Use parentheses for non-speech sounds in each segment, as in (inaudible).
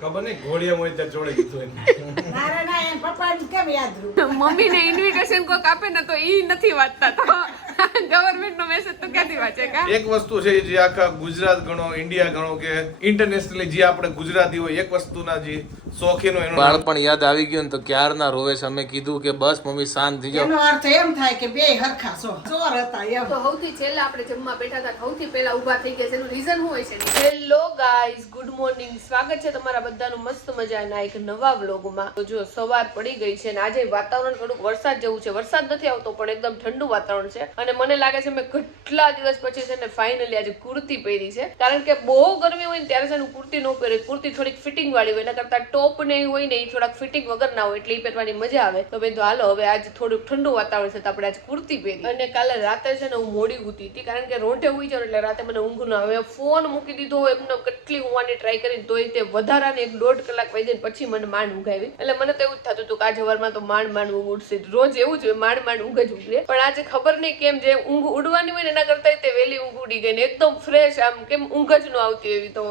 ખબર નહીં ઘોડિયા મોય ત્યાં ચોળી કીધું એને. મારે ના એમ પપ્પાને કેમ યાદ રહ્યું મમ્મીને ઇન્વિટેશન કોક આપે ને તો ઈ નથી વાંચતા. તો ગવર્મેન્ટ નો મેસેજ તો ક્યાંથી વાંચે કા? એક વસ્તુ છે જે આખા ગુજરાત ગણો ઇન્ડિયા ગણો કે ઇન્ટરનેશનલી જે આપણે ગુજરાતી હોય એક વસ્તુના જે શોખીનો એનું બાળપણ યાદ આવી ગયું ને તો ક્યારના રોવે છે? અમે કીધું કે બસ મમ્મી શાંત થઈ જાઓ. એનો અર્થ એમ થાય કે બે હરખા સો ચોર હતા એમ. તો સૌથી છેલ્લા આપણે જમવા બેઠા હતા સૌથી પહેલા ઊભા થઈ ગયા છે. એનું રીઝન શું હોય છે? હેલો ગાઈસ ગુડ મોર્નિંગ સ્વાગત છે તમારા બધાનું મસ્ત મજાના એક નવા વ્લોગમાં. તો જો સવાર પડી ગઈ છે અને આજે વાતાવરણ થોડુંક વરસાદ જેવું છે. વરસાદ નથી આવતો પણ એકદમ ઠંડુ વાતાવરણ છે. અને મને લાગે છે મેં કેટલા દિવસ પછી છે ને ફાઇનલી આજે કુર્તી પહેરી છે. કારણ કે બહુ ગરમી હોય ને ત્યારે છે ને કુર્તી ન પહેરી. કુર્તી થોડીક ફિટિંગ વાળી હોય એના કરતા ટોપ ને એ હોય ને એ થોડાક ફિટિંગ વગર ના હોય એટલે એ પહેરવાની મજા આવે. તો મેં તો હાલો હવે આજે થોડુંક ઠંડુ વાતાવરણ છે તો આપણે આજે કુર્તી પહેરી અને કાલે રાતે છે ને હું મોડી ઉતી હતી કારણ કે રોંઢે ઉઈ જાઉં એટલે રાતે મને ઊંઘ ના આવે. ફોન મૂકી દીધો હોય એમને કેટલી ઊંઘવાની ટ્રાય કરી તોય તે વધારાને એક દોઢ કલાક વહી જાય પછી મને માંડ ઊંઘાવી એટલે મને તો એવું જ થતું હતું કે આજે સવારમાં તો માંડ માંડ ઊંઘ ઉડશે. રોજ એવું જ હોય માંડ માંડ ઊંઘ જ ઉડે. પણ આજે ખબર નહીં કેમ જે ઊંઘ ઉડવાની હોય ને એના કરતા તે વહેલી ઊંઘ ઉડી ગઈ ને એકદમ ફ્રેશ આમ કેમ ઊંઘ જ ન આવતી એવી. તો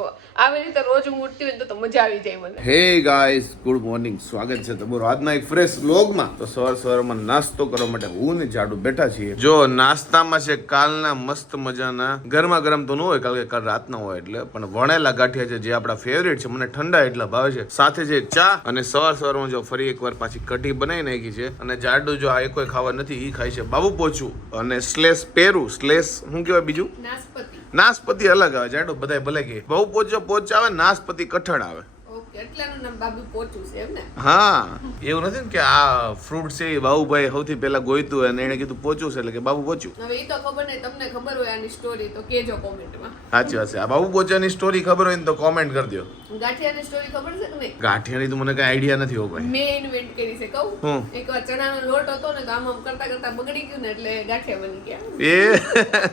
આવી રીતે રોજ ઊંઘ ઉડતી હોય ને તો તો મજા આવી જાય મને. હે ગાઈસ ગુડ મોર્નિંગ સ્વાગત છે તમારું આજના એક ફ્રેશ વ્લોગમાં તો સવાર સવારમાં નાસ્તો કરવા માટે હું ને જાડુ બેઠા છીએ. જો નાસ્તામાં છે કાલના મસ્ત મજાના ગરમા ગરમ તો ન હોય કારણ કે કાલ રાતના હોય એટલે પણ વણેલા ગાંઠિયા છે જે આપણા ફેવરેટ છે મને ઠંડા એટલા ભાવે છે. સાથે છે ચા અને સવાર સવારમાં જો ફરી એકવાર પાછી કઢી બનાવી નાખી છે અને જાડુ જો આ એકોય ખાવા નથી ઈ ખાય છે બાબુ પોચું અને સ્લેશ પેરું સ્લેશ શું કહેવાય બીજું? નાસ્પતિ નાસપતિ અલગ આવે જાડુ બધાય ભલે કે. બહુ પોચો પોચ આવે નાસ્પતિ કઠણ આવે. ઓકે એટલાનું નામ બાબુ પોચું છે એમ ને? હા એવું નથી ને કે આ ફ્રૂટ છે એ બાબુભાઈ સૌથી પહેલા ગોઈતું અને એને કીધું પોચું છે એટલે કે બાબુ પોચું. હવે એ તો ખબર નહીં તમને ખબર હોય આની સ્ટોરી તો કેજો કોમેન્ટમાં. સાચી વાત છે. આ બાબુ પોચાની સ્ટોરી ખબર હોય ને તો કોમેન્ટ કરી દો ગાંઠિયાની સ્ટોરી ખબર છે કે ગાંઠિયાની તો મને કઈ આઈડિયા નથી હો ભાઈ. મેં ઇન્વેન્ટ કરી છે કહું? હું? એકવાર ચણાનો લોટ હતો ને તો આમ આમ કરતા કરતા બગડી ગયું ને એટલે ગાંઠિયા બની ગયા. એ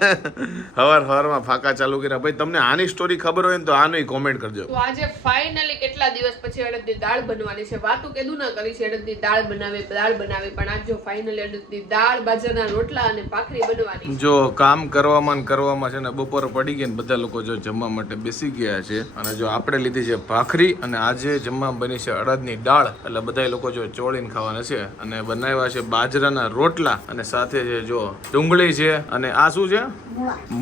(laughs) હવાર હવારમાં ફાકા ચાલુ કર્યા. ભાઈ તમને આની સ્ટોરી ખબર હોય ને તો આની કોમેન્ટ કરજો તો આજે ફાઇનલી કેટલા દિવસ પછી અડદની દાળ બનવાની છે. વાતું કીધું ના કરી છે. અડદની દાળ બનાવે દાળ બનાવે. પણ આજ જો ફાઇનલી અડદની દાળ, બાજરાના રોટલા અને ભાખરી બનવાની જો કામ કરવામાં કરવામાં છે ને બપોર પડી ગઈ ને બધા લોકો જો જમવા માટે બેસી ગયા છે. અને જો આપણે લીધી છે ભાખરી અને આજે જમવા બની છે અડદની દાળ. એટલે બધા લોકો જો ચોળીને ખાવાના છે. અને બનાવ્યા છે બાજરાના રોટલા અને સાથે છે જો ડુંગળી છે. અને આ શું છે?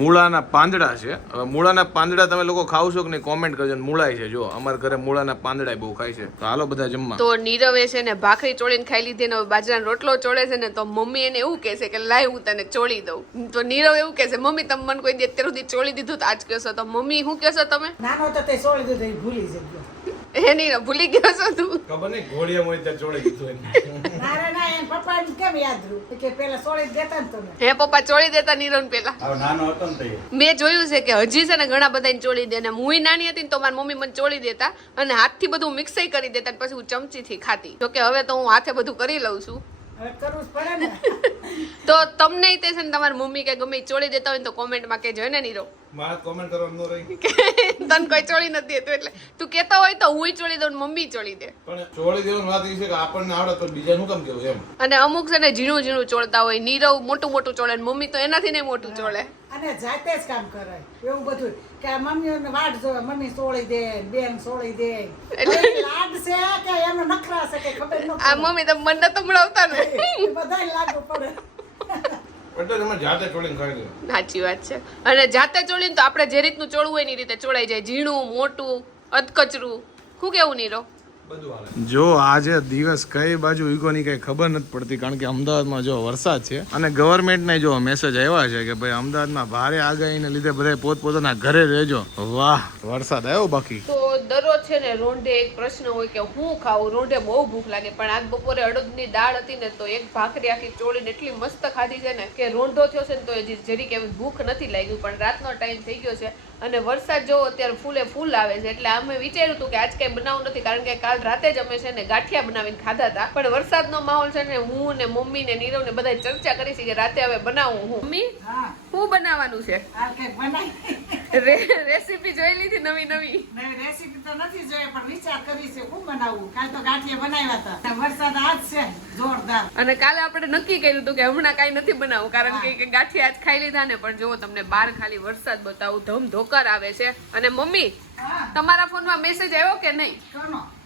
મૂળાના પાંદડા છે. હવે મૂળાના પાંદડા તમે લોકો ખાવ છો કે નહીં કોમેન્ટ કરજો અને મૂળાય છે. જો અમારા ઘરે મૂળાના પાંદડા બહુ ખાય છે. તો હાલો બધા જમવા. તો નીરવે છે ને ભાખરી ચોળીને ખાઈ લીધી ને હવે બાજરાનો રોટલો ચોળે છે ને તો મમ્મી એને એવું કહેશે કે લાય હું તને ચોળી દઉં. તો નીરવ એવું કહેશે મમ્મી તમે મને કોઈ દે અત્યાર સુધી ચોળી દીધું તો આજ કહેશો. તો મમ્મી શું કહેશો તમે? નાનો તો તે ચોળી દીધું ભૂલી જગ્યો. એ નીરવ ભૂલી ગયો છો તું. ખબર નહીં ઘોડિયા મોય ત્યાં ચોળી દીધું એને. મારા ના એમ પપ્પાને કેમ યાદ રહ્યું? કે પેલા ચોળી દેતા ને તમે. હે પપ્પા ચોળી દેતા નીરવ પેલા. હવે નાનો હતો ને. મેં જોયું છે કે હજી છે ને ઘણા બધાને ચોળી દે ને હું નાની હતી ને તો મારી મમ્મી મને ચોળી દેતા અને હાથથી બધું મિક્સઈ કરી દેતા અને પછી હું ચમચીથી ખાતી. જો કે હવે તો હું હાથે બધું કરી લઉં છું. ને. (laughs) તો તમને તે છે ને તમારી મમ્મી કે ગમે ચોળી દેતા હોય ને તો કોમેન્ટમાં કહેજો હે ને નીરવ? મારા કોમેન્ટ કરવાનું ન રહી. તને કોઈ ચોળી નથી દેતું એટલે તું કહેતો હોય તો હું ચોળી દઉં મમ્મી ચોળી દે. પણ ચોળી દેવાની વાત એ છે કે આપણને આવડે તો બીજાનું કામ કેવું એમ. અને અમુક છે ને ઝીણું ઝીણું ચોળતા હોય નીરવ મોટું મોટું ચોળે ને મમ્મી તો એનાથી નહીં મોટું ચોળે. અને જાતે જ કામ કરાય એવું બધું. કે આ મમ્મીઓને વાટ જોવે મમ્મી સોળી દે બેન સોળી દે. એટલે- લાડ છે કે એમનો નખરા છે કે ખબર ન આ મમ્મી તો મને તો મળાવતા ને. બધાય લાગુ પડે એટલે તમે જાતે ચોળીને ખાઈ લો સાચી વાત છે. અને જાતે ચોળીને તો આપણે જે રીતનું ચોળવું હોય એની રીતે ચોળાઈ જાય. ઝીણું મોટું અધકચરું. શું કેવું નીરો? બધું જો આજે દિવસ કઈ બાજુ ઈગોની કઈ ખબર નથી પડતી કારણ કે અમદાવાદમાં જો વરસાદ છે અને ગવર્મેન્ટને જો મેસેજ આવ્યા છે કે ભાઈ અમદાવાદમાં ભારે આગાહીને લીધે બધા પોતપોતાના ઘરે રહેજો. વાહ વરસાદ આવ્યો બાકી. તો છે ને રોંઢે એક પ્રશ્ન હોય કે હું ખાવું રોંઢે બહુ ભૂખ લાગે પણ આજ બપોરે અડદની દાળ હતી ને તો એક ભાખરી આખી ચોળીને એટલી મસ્ત ખાધી છે ને કે રોંઢો થયો છે ને તો હજી જરીક એવી ભૂખ નથી લાગ્યું પણ રાતનો ટાઈમ થઈ ગયો છે અને વરસાદ જો અત્યારે ફૂલે ફૂલ આવે છે એટલે અમે વિચાર્યું હતું કે આજ કઈ બનાવવું નથી કારણ કે કાલ રાતે જ અમે છે ને ગાંઠિયા બનાવીને ખાધા હતા. પણ વરસાદનો માહોલ છે ને હું ને મમ્મી ને નીરવ ને બધા ચર્ચા કરી છે કે રાતે હવે બનાવું હું. મમ્મી હા શું બનાવવાનું છે? આ કંઈક બનાવી. રે- રેસીપી જોઈ લીધી નવી નવી. નવી રેસીપી તો નથી જોઈ પણ વિચાર કરી છે હું બનાવવું કાલ તો ગાંઠિયા બનાવ્યા હતા. વરસાદ આજ છે જોરદાર. અને કાલે આપણે નક્કી કર્યું હતું કે હમણાં કાંઈ નથી બનાવવું કારણ કે- ગાંઠિયા આજ ખાઈ લીધા ને પણ જો તમને બહાર ખાલી વરસાદ બતાવું ધમ ધોકર આવે છે. અને મમ્મી તમારા ફોનમાં મેસેજ આવ્યો કે નહીં?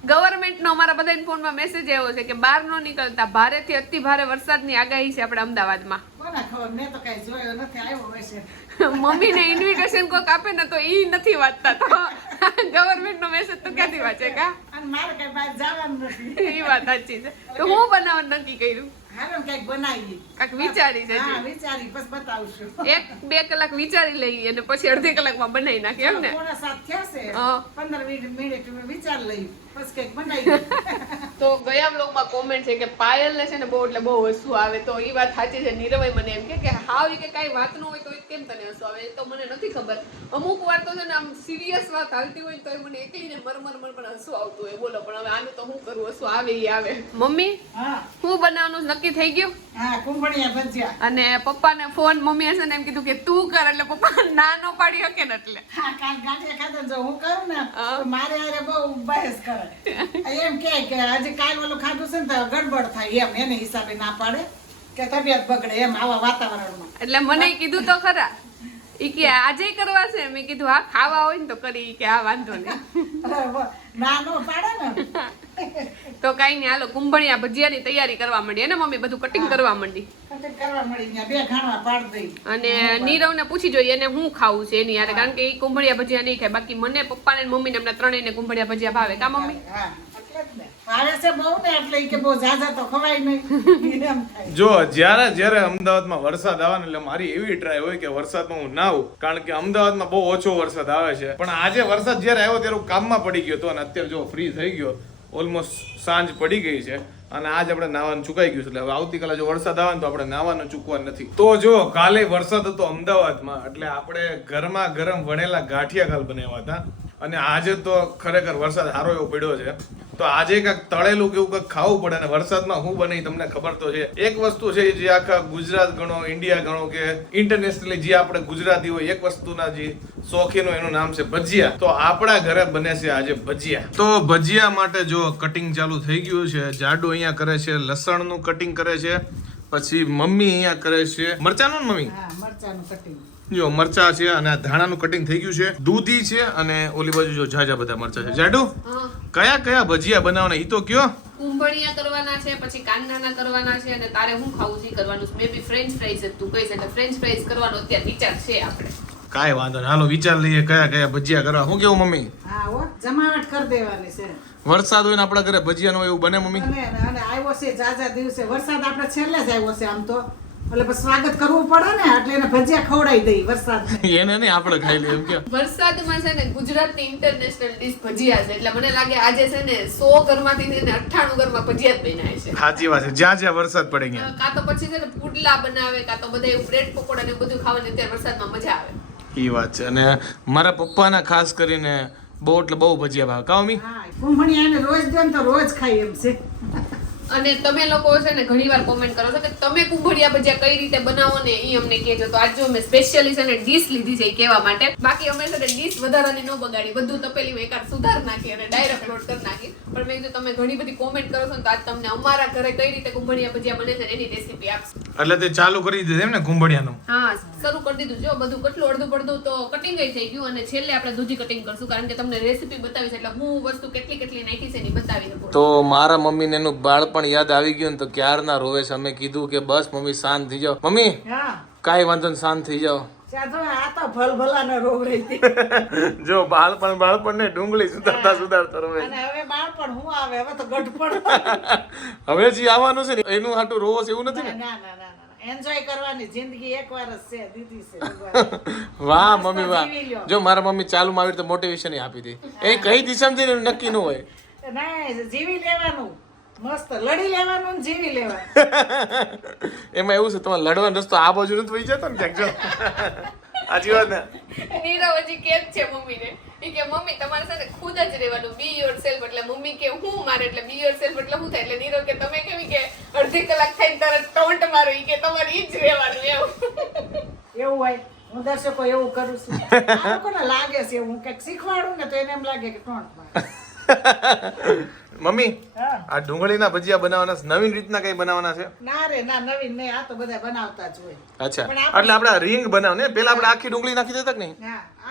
ગવર્મેન્ટનો અમારા બધા ફોનમાં મેસેજ આવ્યો છે કે બહાર ન નીકળતા ભારેથી અતિ ભારે વરસાદની આગાહી છે આપણે અમદાવાદમાં. (laughs) મમ્મીને ઇન્વિટેશન કોક આપે ને તો ઈ નથી વાંચતા. તો ગવર્મેન્ટનો મેસેજ તો ક્યાંથી વાંચે કા અને મારે કઈ બહાર જવાનું નથી. એ વાત સાચી છે. તો હું બનાવવાનું નક્કી કર્યું? હાલો ને કંઈક બનાવીએ વિચારી છે હા વિચારી પછી બતાવશું. એક બે કલાક વિચારી લઈએ અને પછી અડધી કલાકમાં બનાવી નાખીએ એમ ને? મિનિટ વિચાર લઈ. કંઈક બનાવી. (laughs) તો ગયા બ્લોગમાં કોમેન્ટ છે કે પાયલ ને છે ને બહુ એટલે બહુ હસવું આવે. તો એ વાત સાચી છે નીરવભાઈ મને એમ કે હાવ કે કાંઈ વાત ન હોય તો કેમ તને હસવું આવે? એ તો મને નથી ખબર. અમુક વાર તો છે ને આમ સિરિયસ વાત હાલતી હોય તો મને એકલીને મર મર પણ હસવું આવતું હોય. બોલો પણ હવે આનું તો હું કરું? હસવું આવે ઈ આવે. મમ્મી હા. હું બનાવવાનું નક્કી થઈ ગયું? હા કુંભણિયા ભજીયા. અને પપ્પાને ફોન મમ્મી હશે ને એમ કીધું કે તું કર એટલે પપ્પા ના નો પાડી શકે ને એટલે. હા કાલ ગાંઠિયા ખાધા જો હું કરું ને મારે અરે બહુ બહેસ કરે. એમ કે કે આજે કાલ ઓલું ખાધું છે ને તો ગડબડ થાય એમ એને હિસાબે ના પાડે. કે તબિયત બગડે એમ આવા વાતાવરણમાં. એટલે મને કીધું તો ખરા. ઈ કે આજે કરવા છે. મેં કીધું હા ખાવા હોય ને તો કરી. કે આ વાંધો નહીં. નાનો પાડે ને. તો કાઈ નહીં હાલો કુંભણિયા ભજીયાની તૈયારી કરવા માંડી. એને મમ્મી બધું કટિંગ કરવા માંડી. કટિંગ કરવા બે પાડ દઈ. અને નીરવને પૂછી જોઈએ એને હું ખાવું છે એની યાર કારણ કે એ કુંભળિયા ભજીયા નહીં ખાય. બાકી મને પપ્પાને ને મમ્મીને એમના ત્રણેયને કુંભળિયા ભજીયા ભાવે. કા મમ્મી? હા. જ, જ્યારે જ્યારે અમદાવાદમાં વરસાદ આવે એટલે મારી એવી ટ્રાય હોય કે વરસાદમાં હું ના આવું, કારણ કે અમદાવાદમાં બહુ ઓછો વરસાદ આવે છે. પણ આજે વરસાદ જ્યારે આવ્યો ત્યારે હું કામમાં પડી ગયો હતો અને અત્યારે જો ફ્રી થઈ ગયો ઓલમોસ્ટ સાંજ પડી ગઈ છે અને આજ આપણે નાવાનું ચૂકાઈ ગયું છે. એટલે હવે આવતીકાલે જો વરસાદ આવે તો આપણે નાવાનું ચૂકવાનું નથી. તો જો, કાલે વરસાદ હતો અમદાવાદમાં, એટલે આપણે ગરમા ગરમ વણેલા ગાંઠિયા કાલ બનાવ્યા હતા. અને આજે તો ખરેખર વરસાદ સારો એવો પડ્યો છે. તો આજે કંઈક તળેલું કે એવું કંઈક ખાવું પડે અને વરસાદમાં શું બને તમને ખબર તો છે. એક વસ્તુ છે જે આખા ગુજરાત ગણો, ઇન્ડિયા ગણો કે ઇન્ટરનેશનલી જે આપણે ગુજરાતી હોય, એક વસ્તુના જે શોખીનો એનું નામ છે ભજીયા. તો આપણા ઘરે બને છે આજે ભજીયા. તો ભજીયા માટે જો કટિંગ ચાલુ થઈ ગયું છે, જાડુ અહીંયા કરે છે, લસણનું કટિંગ કરે છે પછી મમ્મી અહીંયા કરે છે મરચાનું ને મમ્મી? મરચાનું કટિંગ જો મરચા છે અને આ ધાણાનું કટિંગ થઈ ગયું છે. દૂધી છે અને ઓલી બાજુ જો જાજા બધા મરચા છે. જાડુ કયા કયા ભજીયા બનાવવાના? ઈ તો કયો. કુંભણિયા કરવાના છે પછી કાંદાના કરવાના છે અને તારે હું ખાવું છે કરવાનું છે. મે બી ફ્રેન્ચ ફ્રાઈઝ છે તું કહીશ એટલે ફ્રેન્ચ ફ્રાઈઝ કરવાનો અત્યારે વિચાર છે આપણે. કાંઈ વાંધો નહીં. હાલો વિચાર લઈએ કયા કયા ભજીયા કરવા. હું કેવું મમ્મી? હા હો જમાવટ કરી દેવાની છે. વરસાદ હોય ને આપણા ઘરે ભજીયાનો હોય એવું બને મમ્મી? અને અને આવ્યો છે જાજા દિવસે. વરસાદ આપણે છેલ્લે જ આવ્યો છે આમ તો. એટલે પછી સ્વાગત કરવું પડે ને એટલે એને ભજીયા ખવડાવી દઈ વરસાદ (laughs) એને નહીં આપણે ખાઈ લઈએ એમ કે વરસાદમાં છે ને ગુજરાતની ઇન્ટરનેશનલ ડિશ ભજીયા છે. એટલે મને લાગે આજે છે ને સો ઘરમાંથી છે ને અઠ્ઠાણું ઘરમાં ભજીયા જ બનાવે છે. સાચી વાત છે. જ્યાં જ્યાં વરસાદ પડે ગયા કાં તો પછી છે ને પુડલા બનાવે કાં તો બધા એવું બ્રેડ પકોડા ને બધું ખાવાની અત્યારે વરસાદમાં મજા આવે. એ વાત છે. અને મારા પપ્પાના ખાસ કરીને બહુ એટલે બહુ ભજીયા ભાવે. કાં મી કુંભણી આને રોજ દે તો રોજ ખાય એમ છે. અને તમે લોકો છે ને ઘણીવાર કોમેન્ટ કરો છો કે તમે કુંભળિયા ભજીયા કઈ રીતે બનાવો ને એ અમને કહેજો. તો આજે અમે સ્પેશિયલી છે ને ડીશ લીધી છે કહેવા માટે. બાકી અમે છે ને ડીશ વધારાની ન બગાડી બધું તપેલી એકાદ સુધાર નાખી અને ડાયરેક્ટ લોડ કરી નાખી પણ મેં કીધું તમે ઘણી બધી કોમેન્ટ કરો છો ને તો આજ તમને અમારા ઘરે કઈ રીતે કુંભળિયા ભજીયા બને છે એની રેસીપી આપશું. એટલે તે ચાલુ કરી દીધું એમ ને કુંભળિયાનું હા શરૂ કરી દીધું. જો બધું કેટલું અડધું પડધું તો કટિંગ થઈ ગયું અને છેલ્લે આપણે દૂધી કટિંગ કરશું. કારણ કે તમને રેસીપી બતાવીશ એટલે હું વસ્તુ કેટલી કેટલી નાખી છે એની બતાવી છે તો મારા મમ્મીને એનું બાળપણ યાદ આવી ગયું ને તો ક્યારના રોવે છે? અમે કીધું કે બસ મમ્મી શાંત થઈ જાઓ. મમ્મી કાંઈ વાંધો નહીં શાંત થઈ જાઓ. (laughs) જો બાળપણ બાળપણ ને ડુંગળી સુધારતા સુધારતા રોવે (laughs) હવે જે આવવાનું છે ને એનું હાટું રોવો છે એવું નથી ને? ના ના ના એન્જોય કરવાની જિંદગી એકવાર જ છે દીધી છે (laughs) વાહ મમ્મી વાહ. જો મારા મમ્મી ચાલુ આવી રીતે મોટિવેશન આપી હતી એ કઈ દિશામાં નક્કી ન હોય. ના જીવી લેવાનું. મસ્ત લડી લેવાનું ને જીવી લેવાનું. (laughs) એમાં એવું છે તમારે લડવાનો રસ્તો આ બાજુ નથી વહી જતો ને ક્યાંક જો. (laughs) સાચી વાત ને. નીરવ હજી કેમ છે મમ્મીને. એ કે મમ્મી તમારે સાથે ખુદ જ રહેવાનું. બી યોર સેલ્ફ એટલે મમ્મી કે હું મારે? એટલે બી યોર સેલ્ફ એટલે હું થાય? એટલે નીરવ કે તમે કેવી કે અડધી કલાક થઈને તરત ટોન્ટ મારો. ઈ કે તમારે ઈ જ રહેવાનું. એવું એવું હોય? હું દર્શકો એવું કરું છું. (laughs) લોકોને લાગે છે હું કંઈક શીખવાડું ને તો એને એમ લાગે કે ટોન્ટ મમ્મી આ ડુંગળીના ભજીયા બનાવવાના છે, નવીન રીતના કઈ બનાવવાના છે? ના રે ના નવીન નહીં. આ તો બધા બનાવતા જ હોય. અચ્છા. એટલે આપણે રીંગ બનાવ ને પેલા આપણે આખી ડુંગળી નાખી દેતા કે નહીં?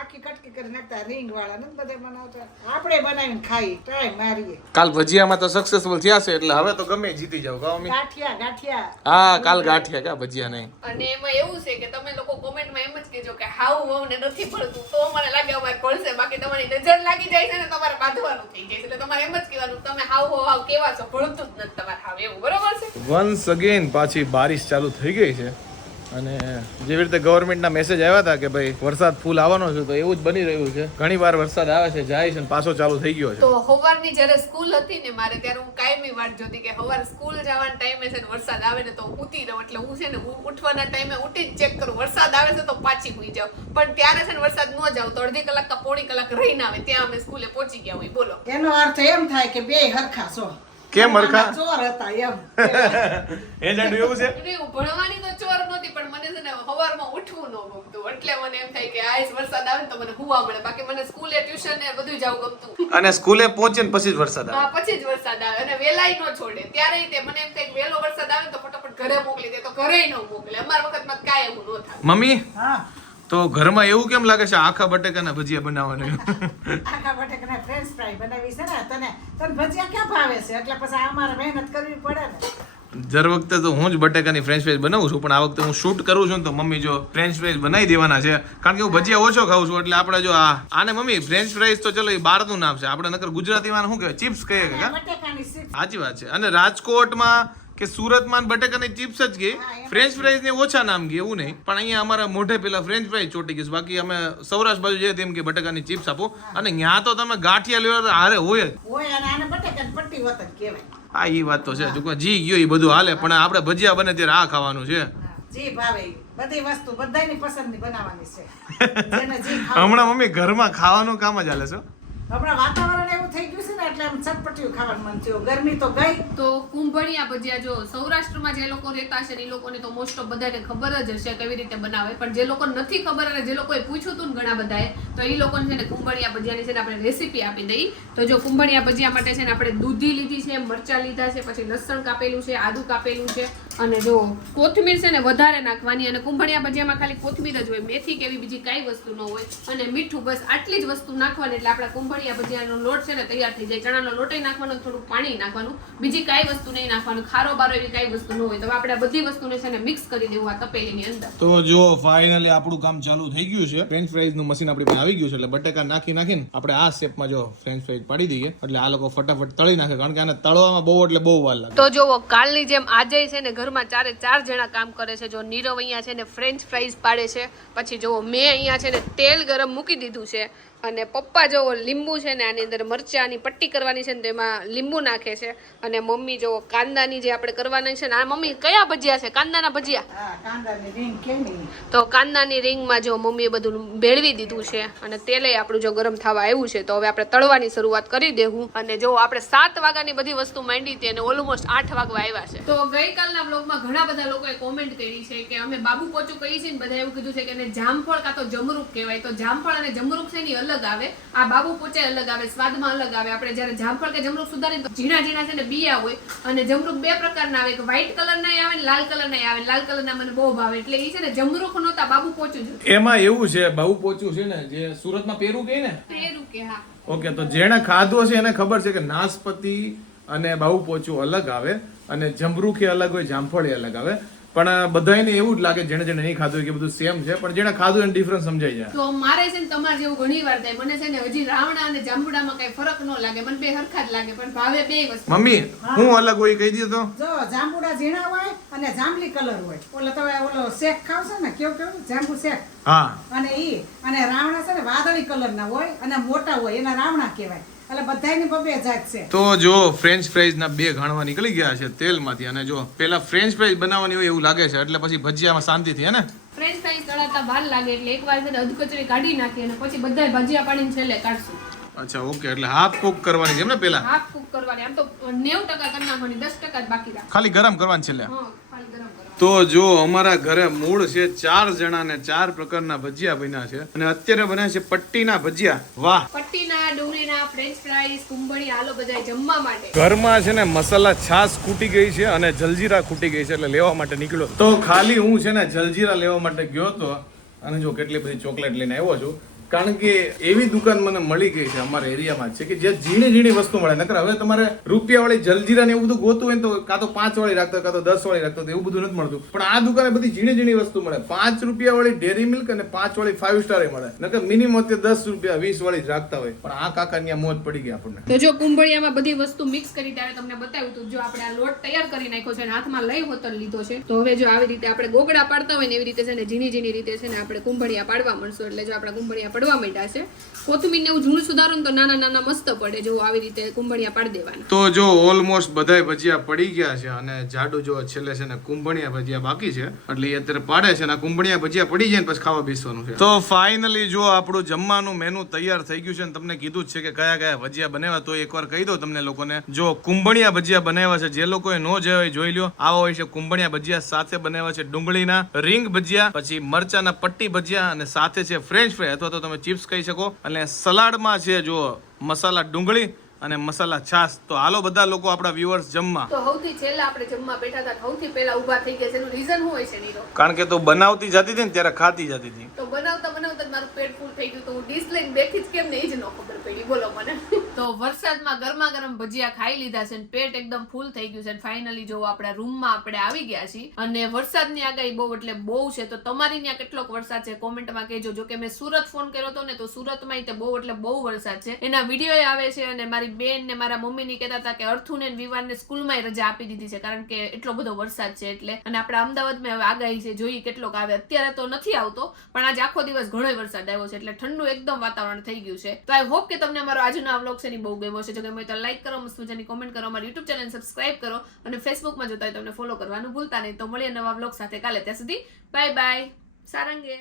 આખી કટકી કરી નાખતા રીંગ વાળા ને બધા બનાવતા. આપણે બનાવીને ખાઈ ટ્રાય મારીએ. કાલ ભજીયામાં તો સક્સેસફુલ થયા છે એટલે હવે તો ગમે જીતી જાવ ગાંઠિયા ગાંઠિયા. હા કાલ ગાંઠિયા કા ભજીયા નહીં. અને એમાં એવું છે કે તમે લોકો કોમેન્ટમાં એમ જ કહેજો કે હાવ વહુ ને નથી પડતું તો મને લાગે અમારે પડશે બાકી તમારી નજર લાગી જાય છે ને તમારે બાંધવાનું થઈ જાય છે. એટલે તમારે એમ જ કહેવાનું તમે હાવ હો હાઉ કેવા છો ભળતું જ નથી તમારે હાવ એવું બરોબર છે? વન્સ અગેન પાછી બારિશ ચાલુ થઈ ગઈ છે. અને જેવી રીતે ગવર્મેન્ટના મેસેજ આવ્યા હતા કે ભાઈ વરસાદ ફૂલ આવવાનો છે તો એવું જ બની રહ્યું છે. ઘણી વાર વરસાદ આવે છે જાય છે પાછો ચાલુ થઈ ગયો છે. તો હવારની જ્યારે સ્કૂલ હતી ને મારે ત્યારે હું કાયમી વાત જોતી કે સવારે સ્કૂલ જવાના ટાઈમે છે ને વરસાદ આવે ને તો ઉતી ઊતી રહું એટલે હું છે ને હું ઉઠવાના ટાઈમે ઉઠી જ ચેક કરું. વરસાદ આવે છે તો પાછી ઉઈ જાઉં. પણ ત્યારે છે ને વરસાદ ન જાવ તો અડધી કલાક કા પોણી કલાક રહીને આવે ત્યાં અમે સ્કૂલે પહોંચી ગયા હોય. બોલો. એનો અર્થ એમ થાય કે બે હરખા છો. કેમ હરખા? ચોર હતા એમ. (laughs) એ જાણ્યું એવું છે? ભણવાની તો ચોર નહોતી પણ મને છે ને સવારમાં ઉઠવું ન ગમતું. એટલે મને એમ થાય કે આઈસ વરસાદ આવે તો મને હુવા મળે. બાકી મને સ્કૂલે ટ્યુશન ને બધું જવું ગમતું. અને સ્કૂલે પહોંચીને પછી જ વરસાદ આવે. હા પછી જ વરસાદ આવે અને વેલાય ન છોડે. ત્યારે તે મને એમ થાય કે વેલો વરસાદ આવે તો ફટાફટ ઘરે મોકલી દે. તો ઘરે ન મોકલે. અમારા વખતમાં કાંઈ એવું ન થાય મમ્મી? હા. તો ઘરમાં એવું કેમ લાગે છે? આખા બટેકાના ભજીયા બનાવવાનું? આખા બટેકાના ફ્રેન્ચ ફ્રાય બનાવી છે ને તને તને ભજીયા ક્યાં ભાવે છે? એટલે પછી અમારે મહેનત કરવી પડે ને. દર વખતે તો હું જ બટેકાની ફ્રેન્ચ ફ્રાઈઝ બનાવું છું પણ આ વખતે હું શૂટ કરું છું તો મમ્મી જો ફ્રેન્ચ ફ્રાઈઝ બનાવી દેવાના છે કારણ કે હું ભજીયા ઓછો ખાઉં છું એટલે આપણે જો આ આને મમ્મી ફ્રેન્ચ ફ્રાઈઝ તો ચલો એ બહારનું નામ છે. આપણે નકર ગુજરાતીમાં શું કહેવાય? ચિપ્સ કહીએ કે સાચી વાત છે. અને રાજકોટમાં કે સુરતમાં બટેકાની ચિપ્સ જ કે ફ્રેન્ચ ફ્રાઈઝ ને ઓછા નામ કે એવું નહીં. પણ અહીંયા અમારા મોઢે પેલા ફ્રેન્ચ ફ્રાઈઝ ચોટી ગઈ બાકી અમે સૌરાષ્ટ્ર બાજુ જઈએ તેમ કે બટેકાની ચિપ્સ આપો. અને ત્યાં તો તમે ગાંઠિયા લેવા તો હારે હોય જ. હા એ વાત તો છે. જો જી ગયો એ બધું હાલે પણ આપણે ભજીયા બને ત્યારે આ ખાવાનું છે. જી ભાવે બધી વસ્તુ બધાની પસંદની બનાવવાની છે. (laughs) હમણાં મમ્મી ઘરમાં ખાવાનું કામ જ હાલે છે. હમણાં વાતાવરણ એવું થઈ ગયું છે ને એટલે આમ ચટપટિયું ખાવાનું મન થયું. ગરમી તો ગઈ. તો કુંભણિયા ભજીયા જો સૌરાષ્ટ્રમાં જે લોકો રહેતા હશે એ લોકોને તો મોસ્ટ ઓફ બધાને ખબર જ હશે કેવી રીતે બનાવે. પણ જે લોકો નથી ખબર અને જે લોકોએ પૂછ્યું હતું ઘણા બધાએ, તો એ લોકોને છે ને કુંભણિયા ભજીયાની છે ને આપણે રેસીપી આપી દઈ. તો જો કુંભણિયા ભજીયા માટે છે ને આપણે દૂધી લીધી છે, મરચાં લીધા છે, પછી લસણ કાપેલું છે, આદુ કાપેલું છે. અને જો કોથમીર છે ને વધારે નાખવાની અને કુંભણિયા ભજીયામાં ખાલી કોથમીર જ હોય મેથી કે એવી બીજી કાંઈ વસ્તુ ન હોય. અને મીઠું બસ આટલી જ વસ્તુ નાખવાની એટલે આપણા કુંભણિયા ભજીયાનો લોટ છે ને તૈયાર થઈ જાય. ચણાનો લોટ નાખવાનો થોડું પાણી નાખવાનું બીજી કાંઈ વસ્તુ નહીં નાખવાનું ખારો બારો એવી કાંઈ વસ્તુ ન હોય. તો આપણે બધી વસ્તુને છે ને મિક્સ કરી દેવું આ તપેલીની અંદર. તો જો ફાઇનલી આપણું કામ ચાલુ થઈ ગયું છે. ફ્રેન્ચ ફ્રાઈઝનું મશીન આપણી પાસે આવી ગયું છે એટલે બટેકા નાખી નાખીને આપણે આ શેપમાં જો ફ્રેન્ચ ફ્રાઈઝ પાડી દઈએ એટલે આ લોકો ફટાફટ તળી નાખે કારણ કે આને તળવામાં બહુ એટલે બહુ વાર લાગે. તો જો કાલની જેમ આજે છે ને ઘરમાં ચારે ચાર જણા કામ કરે છે. જો નીરવ અહીંયા છે ને ફ્રેન્ચ ફ્રાઈઝ પાડે છે. પછી જો મેં અહીંયા છે ને તેલ ગરમ મૂકી દીધું છે. અને પપ્પા જો લીંબુ છે ને આની અંદર મરચાંની પટ્ટી કરવાની છે ને તેમાં લીંબુ નાખે છે. અને મમ્મી જો કાંદાની જે આપણે કરવાની છે ને આ મમ્મી કયા ભજીયા છે? કાંદાના ભજીયા? કાંદાની રીંગ તો કાંદાની રીંગમાં જો મમ્મીએ બધું ભેળવી દીધું છે અને તેલે આપણું જો ગરમ થવા આવ્યું છે તો હવે આપણે તળવાની શરૂઆત કરી દેવું અને જો આપણે સાત વાગ્યાની બધી વસ્તુ માંડી હતી અને ઓલમોસ્ટ આઠ વાગવા આવ્યા છે. તો ગઈકાલના બ્લોગમાં ઘણા બધા લોકોએ કોમેન્ટ કરી છે કે અમે બાબુ પોચું કહીએ છીએ ને બધા એવું કીધું છે કે જામફળ કાં તો જમરૂક કહેવાય. તો જામફળ અને જમરૂક છે ને ઈ અલગ આવે આ બાબુ પોચે અલગ આવે સ્વાદમાં અલગ આવે. આપણે જ્યારે જામફળ કે જમરૂક સુધારીને ઝીણા ઝીણા છે ને બીયા હોય અને જમરૂક બે પ્રકારના આવે. કે વ્હાઈટ કલરના આવે ને લાલ કલરના આવે. લાલ કલરના મને બહુ ભાવે. એટલે એ છે ને જમરૂક નહોતા બાબુ પોચું એમાં એવું છે બાબુ પોચું છે ને જે સુરતમાં પેરું કહે ને? પેરું કે હા. ઓકે તો જેણે ખાધું હશે એને ખબર છે કે નાસપતિ અને બાહુ પોચું અલગ આવે અને જમરૂખી અલગ હોય જામફળી અલગ આવે. પણ બધાને એવું જ લાગે જેને જેને નહીં ખાધું કે બધું સેમ છે પણ જેને ખાધું એને ડિફરન્સ સમજાઈ જાય. તો મારે છે ને તમારે જેવું ઘણી વાર થાય. મને છે ને હજી રાવણા અને જાંબુડામાં કઈ ફરક ન લાગે. મને બે હરખા જ લાગે પણ ભાવે બે વસ્તુ. મમ્મી હું. અલગ હોય કહી દીધો તો. જો જાંબુડા ઝીણા હોય અને જાંબલી કલર હોય. ઓલો તમે ઓલો શેક ખાવશો ને કેવું કેવું? જાંબુ શેક. હા. અને ઈ અને રાવણા છે ને વાદળી કલર ના હોય અને મોટા હોય એના રાવણા કહેવાય. એટલે બધાયની બબે જાત છે. તો જો ફ્રેન્ચ ફ્રાઈઝ ના બે ઘાણવા નીકળી ગયા છે તેલમાંથી અને જો પેલા ફ્રેન્ચ ફ્રાઈઝ બનાવવાની હોય એવું લાગે છે એટલે પછી ભજીયામાં શાંતિથી હે ને? ફ્રેન્ચ ફ્રાઈઝ તળાતા વાર લાગે એટલે એકવાર છે ને અધકચરી કાઢી નાખી અને પછી બધા ભજીયા પાડીને છેલ્લે કાઢશું. અચ્છા ઓકે એટલે હાફ કુક કરવાની છે એમ ને પેલા? હાફ કુક કરવાની આમ તો નેવું ટકા કરી નાખવાની દસ ટકા જ બાકી રાખ ખાલી ગરમ કરવાની છેલ્લે? હા. તો જો અમારા ઘરે મૂળ છે ચાર જણા ને ચાર પ્રકારના ભજીયા બન્યા છે. અને અત્યારે બન્યા છે પટ્ટીના ભજીયા. વાહ. પટ્ટીના ડુંગળીના ફ્રેન્ચ ફ્રાઈસ કુંબળી આલો બધા જમવા માટે. ઘરમાં છે ને મસાલા છાશ ખૂટી ગઈ છે અને જલજીરા ખૂટી ગઈ છે એટલે લેવા માટે નીકળ્યો. તો ખાલી હું છે ને જલજીરા લેવા માટે ગયો તો અને જો કેટલી બધી ચોકલેટ લઈને આવ્યો છું કારણ કે એવી દુકાન મને મળી ગઈ છે અમારા એરિયામાં જ છે કે જે ઝીણી ઝીણી વસ્તુ મળે. નકર હવે તમારે રૂપિયા વાળી જલજીરા ને એવું બધું ગોતું હોય તો કાં તો પાંચ વાળી રાખતો કાં તો દસ વાળી રાખતો એવું બધું નથી મળતું. પણ આ દુકાને બધી ઝીણી ઝીણી વસ્તુ મળે. પાંચ રૂપિયા વાળી ડેરી મિલ્ક અને પાંચ વાળી ફાઈવ સ્ટાર મળે. નકર મિનિમમ અત્યારે દસ રૂપિયા વીસ વાળી જ રાખતા હોય. પણ આ કાકા ત્યાં મોજ પડી ગઈ આપણને. તો જો કુંભળિયામાં બધી વસ્તુ મિક્સ કરી ત્યારે તમને બતાવ્યું હતું, જો આપણે આ લોટ તૈયાર કરી નાખ્યો છે હાથમાં લઈ હોતલ લીધો છે, તો હવે જો આવી રીતે આપણે ગોગડા પાડતા હોય ને એવી રીતે છે ને ઝીણી ઝીણી રીતે છે ને આપણે કુંભળિયા પાડવા મળશું. એટલે જો આપણે કુંભળિયા પડવા માંડ્યા છે. કોથમીર એવું ઝૂણ સુધારો તો નાના નાના મસ્ત પડે જો આવી રીતે કુંભણિયા પાડી દેવાના. તો જો ઓલમોસ્ટ બધાય ભજીયા પડી ગયા છે અને જાડુ જો છેલ્લે છે ને કુંભણિયા ભજીયા બાકી છે, એટલે એ અત્યારે પાડે છે અને કુંભણિયા ભજીયા પડી જાય ને પછી ખાવા બેસવાનું છે. તો ફાઇનલી જો આપણું જમવાનું મેનુ તૈયાર થઈ ગયું છે ને તમને કીધું જ છે કે કયા કયા ભજીયા બનાવ્યા, તો એકવાર કહી દો તમને લોકોને. જો કુંભણિયા ભજીયા બનાવ્યા છે, જે લોકોએ નો જોયા જોઈ લ્યો. આવા હોય છે કુંભણિયા ભજીયા સાથે બનાવ્યા છે ડુંગળીના રીંગ ભજીયા, પછી મરચાના પટ્ટી ભજીયા અને સાથે છે ફ્રેન્ચ ફ્રાય અથવા તો તમે ચિપ્સ કહી શકો. અને સલાડમાં છે જો મસાલા ડુંગળી અને મસાલા છાશ. તો હાલો બધા લોકો આપણા વ્યુઅર્સ જમવા. તો સૌથી છેલ્લા આપણે જમવા બેઠા હતા સૌથી પહેલા ઊભા થઈ ગયા છે. એનું રીઝન શું હોય છે નીરો કારણ કે તો બનાવતી જતી હતી ને ત્યારે ખાતી જતી હતી. તો બનાવતા મારું પેટ ફૂલ થઈ ગયું તો હું ડીશ લઈને બેઠી જ કેમ ને એ જ ન ખબર પડી. બોલો મને. તો વરસાદમાં ગરમા ગરમ ભજીયા ખાઈ લીધા છે પેટ એકદમ ફૂલ થઈ ગયું છે ફાઇનલી જો આપણા રૂમમાં આપણે આવી ગયા છીએ અને વરસાદની આગાહી બહુ એટલે બહુ છે, તો તમારી ત્યાં કેટલોક વરસાદ છે? કોમેન્ટમાં કહેજો. જો કે મેં સુરત ફોન કર્યો હતો ને, તો સુરતમાં તે બહુ એટલે બહુ વરસાદ છે. એના વીડિયો આવે છે અને મારી બેન ને મારા મમ્મી ની કહેતા હતા કે અર્થુને વિવાનને સ્કૂલમાં રજા આપી દીધી છે, કારણ કે એટલો બધો વરસાદ છે એટલે. અને આપણા અમદાવાદમાં હવે આગાહી છે, જોઈએ કેટલોક આવે. અત્યારે તો નથી આવતો, પણ આજે આખો દિવસ ઘણો વરસાદ આવ્યો છે એટલે ઠંડુ એકદમ વાતાવરણ થઈ ગયું છે. તો આઈ હોપ કે તમને અમારો આજનો આ છે ને બહુ ગમ્યો છે જો ગમ્યો તો લાઈક કરો, મસ્ત મજાની કોમેન્ટ કરો, અમારી યુટ્યુબ ચેનલ સબસ્ક્રાઈબ કરો અને ફેસબુકમાં જોતા હોય તમને ફોલો કરવાનું ભૂલતા નહીં. તો મળીએ નવા વ્લોગ સાથે કાલે. ત્યાં સુધી બાય બાય સારંગે.